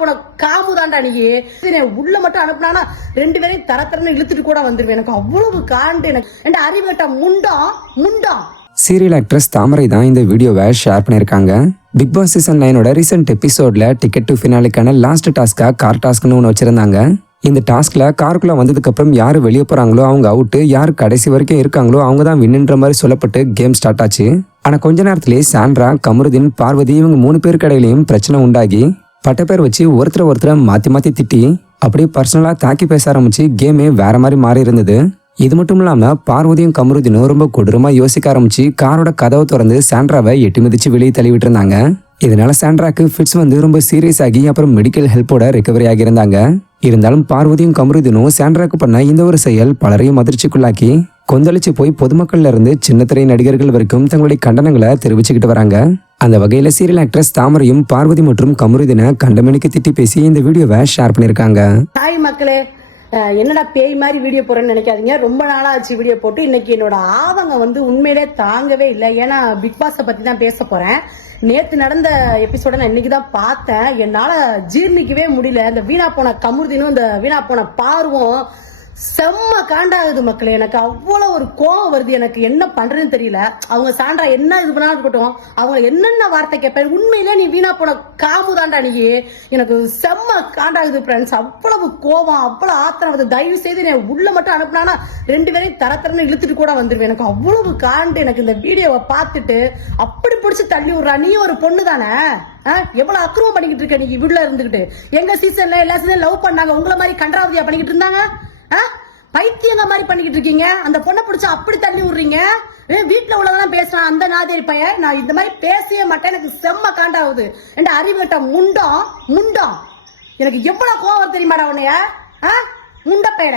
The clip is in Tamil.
போன காமுதாண்டா நீ உள்ள மட்டும் அனுப்புனா 2 பேரையும் தரத்தரன்னு இழுத்துட்டு கூட வந்துருவேன். எனக்கு அவ்வளவு காண்டு. எனக்கு அறிவேட்டா முண்டம். சீரியல் ஆக்ட்ரஸ் தாமரை தான் இந்த வீடியோவை ஷேர் பண்ணியிருக்காங்க. பிக் பாஸ் சீசன் 9 ரீசெண்ட் எபிசோட்ல டிக்கெட் டு ஃபினாலிக்கான லாஸ்ட் டாஸ்கா கார் டாஸ்க்னு ஒன்று வச்சிருந்தாங்க. இந்த டாஸ்க்ல காருக்குள்ள வந்ததுக்கு அப்புறம் யாரு வெளியே போறாங்களோ அவங்க அவுட்டு, யாரு கடைசி வரைக்கும் இருக்காங்களோ அவங்க தான் வின்னுன்ற மாதிரி சொல்லப்பட்டு கேம் ஸ்டார்ட் ஆச்சு. ஆனா கொஞ்ச நேரத்திலேயே சாண்ட்ரா, கமருதீன், பார்வதி இவங்க 3 பேருக்கு இடையிலையும் பிரச்சனை உண்டாகி பட்ட பேர் வச்சு ஒருத்தரை மாத்தி திட்டி அப்படியே பர்சனலா தாக்கி பேச ஆரம்பிச்சு கேமே வேற மாதிரி மாறி இருந்தது. இது மட்டும் இல்லாம பார்வதியும் கமருதீனும் ரொம்ப கொடூரமா யோசிக்க ஆரம்பிச்சு காரோட கதவை திறந்து சாண்ட்ராவை எட்டி மிதிச்சு வெளியே தள்ளிவிட்டு இருந்தாங்க. இதனால சாண்ட்ராக்கு ஃபிட்ஸ் ரொம்ப சீரியஸ் ஆகி அப்புறம் மெடிக்கல் ஹெல்ப்போட ரெக்கவரி ஆகியிருந்தாங்க. இருந்தாலும் பார்வதியும் கமருதீனும் சாண்ட்ராக்கு பண்ண இந்த ஒரு செயல் பலரையும் அதிர்ச்சிக்குள்ளாக்கி கொந்தளிச்சு போய் பொதுமக்கள்ல இருந்து சின்ன திரை நடிகர்கள் வரைக்கும் தங்களுடைய கண்டனங்களை தெரிவிச்சுக்கிட்டு வராங்க. அந்த வகையில சீரியல் ஆக்ட்ரஸ் தாமரையும் பார்வதி மற்றும் கமருதீனை கண்டமணிக்கு திட்டி பேசி இந்த வீடியோவை ஷேர் பண்ணிருக்காங்க. ஹாய் மக்களே, என்னடா பேய் மாதிரி வீடியோ போறேன்னு நினைக்காதீங்க. ரொம்ப நாளா ஆச்சு வீடியோ போட்டு. இன்னைக்கு என்னோட ஆதங்க உண்மையிலே தாங்கவே இல்லை. ஏன்னா பிக் பாஸை பத்தி தான் பேச போறேன். நேத்து நடந்த எபிசோட நான் இன்னைக்குதான் பார்த்தேன். என்னால ஜீர்ணிக்கவே முடியல. இந்த வீணா போன கமருதீனும் இந்த வீணா போன பார்வும் செம்ம காண்டாகுது மக்களே. எனக்கு அவ்வளவு ஒரு கோவம் வருது. எனக்கு என்ன பண்றதுன்னு தெரியல. அவங்க சாண்ட்ரா என்ன இது பண்ணா இருக்கட்டும், அவங்க என்னென்ன வார்த்தை கேட்பேன். உண்மையிலே நீ வீணா போன காமுதாண்டா நீ. எனக்கு செம்ம காண்டாகுது ஃப்ரெண்ட்ஸ். அவ்வளவு கோவம், அவ்வளவு ஆத்திரம் வருது. தயவு செய்து நீ உள்ள மட்டும் அனுப்புனா 2 பேரையும் தரத்தரன்னு இழுத்துட்டு கூட வந்துருவேன். எனக்கு அவ்வளவு காண்டு. எனக்கு இந்த வீடியோவை பார்த்துட்டு அப்படி பிடிச்சி தள்ளி விடுறா. நீ ஒரு பொண்ணு தானே, எவ்வளவு அக்கிரமம் பண்ணிக்கிட்டு இருக்க நீ வீட்டுல இருந்துகிட்டு. எங்க சீசன்ல எல்லா சீசன் லவ் பண்ணாங்க, உங்களை மாதிரி கன்றாவதியா பண்ணிக்கிட்டு இருந்தாங்க. பைத்தியங்க மாதிரி பண்ணிக்கிட்டு இருக்கீங்க. அந்த பொண்ணை பிடிச்ச அப்படி தள்ளி விடுறீங்க. வீட்டுல உள்ளவங்க பேசுறான் அந்த நாதேரி பையன். நான் இந்த மாதிரி பேசவே மாட்டேன். எனக்கு செம்ம காண்டாகுது. என் அறிவேட்ட முண்டம். எனக்கு எவ்வளவு கோவம் தெரியுமாடா உன்னைய முண்ட பேட.